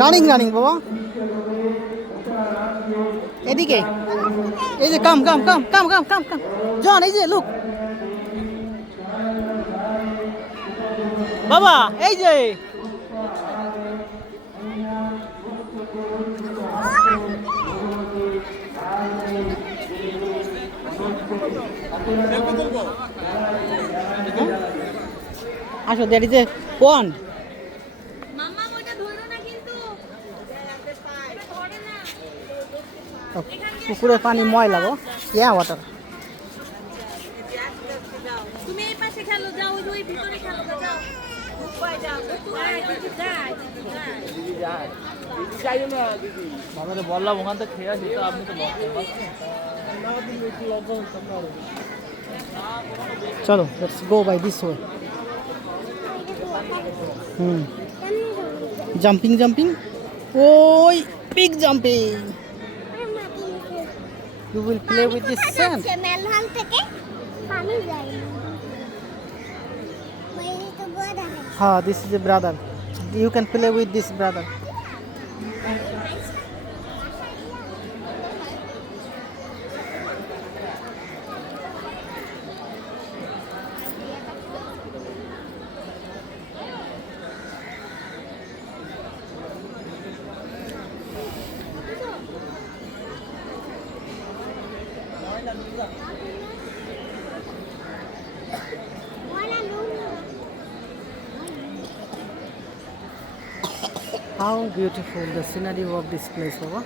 Running running বাবা এদিকে এই যে কাম কাম কাম কাম কাম কাম কাম জন এই যে লুক বাবা এই যে আসো দ্যাট ইজ এ পন্ড মামা ওটা ধরো না কিন্তু ধরে না পুকুরের পানি ময়লা গো ইয়া ওয়াটার তুমি এই পাশে খেলো যাও ওই ভিতরে খেলো যাও কই যাও দিদি যাই আমাদের বললাম ওখান থেকে খেয়ে আসি তো আপনি তো চলো let's go by this way jumping jumping ওই peak jumping you will play with this sand মেলহাল থেকে পানি যায় মেরি তো বড় হ্যাঁ this is a brother you can play with this brother How beautiful the scenery of this place, Baba.